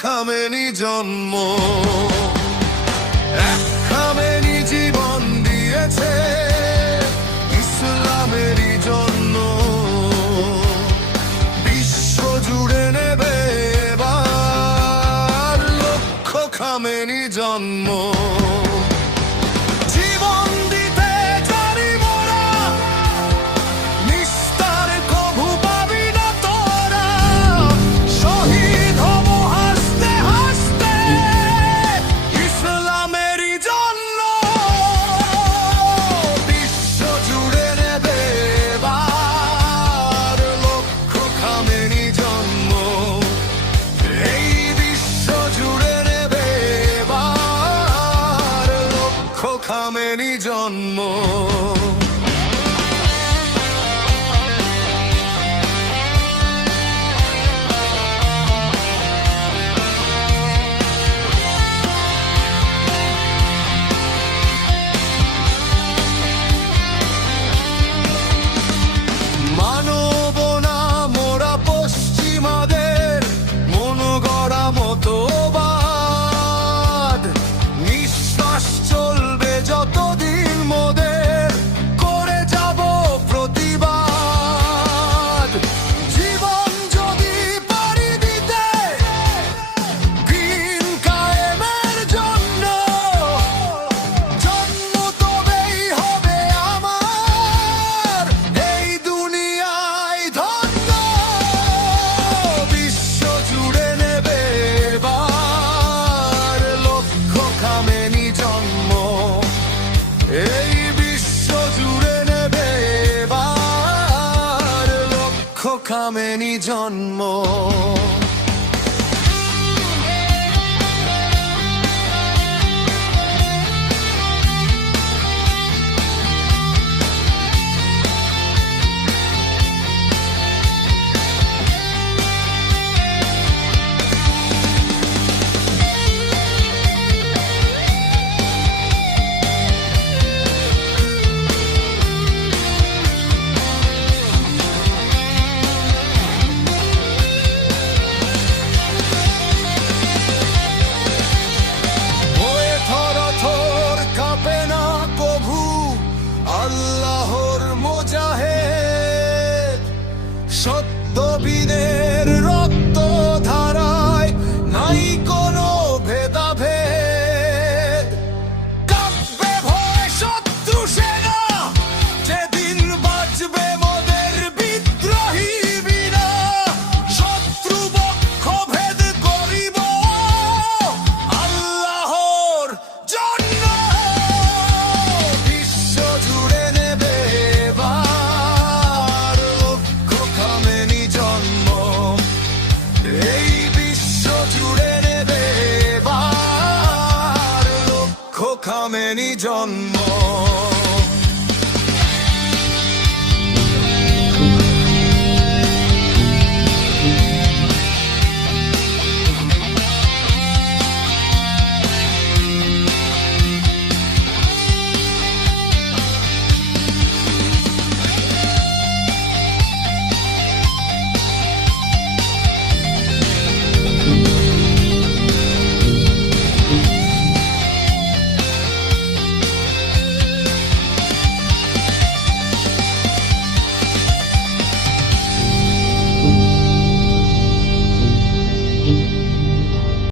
Khamenei জন্ম, এক Khamenei জীবন দিয়েছে ইসলামেরই জন্য। বিশ্ব জুড়ে নেবে এবার লক্ষ খামেনি জন্ম। খামেনি জন্ম, মানব না মোরা পশ্চিমাদের মন গড়া মতবাদ। নিঃশ্বাস চলবে যতদিন মোদের, করে যাব প্রতিবাদ। জীবন যদি পাড়ি দিতে দিন কায়েমের জন্য, জন্ম তবেই হবে আমার এই দুনিয়ায় ধন্য। বিশ্ব জুড়ে নেবে এবার লক্ষ খামেনি জন্ম, এই বিশ্ব জুড়ে নেবে এবার লক্ষ খামেনি জন্ম। আল্লাহর মুজাহিদ সত্যবীরের রক্ত ধারায় নাই কোনো ভেদাভেদ। কাঁপবে ভয় শত্রু সেনা, যেদিন বাজবে মোদের বিদ্রোহী বীরা। শত্রু পক্ষ ভেদ করিব আল্লাহর জন্য। খামেনি জন্ম।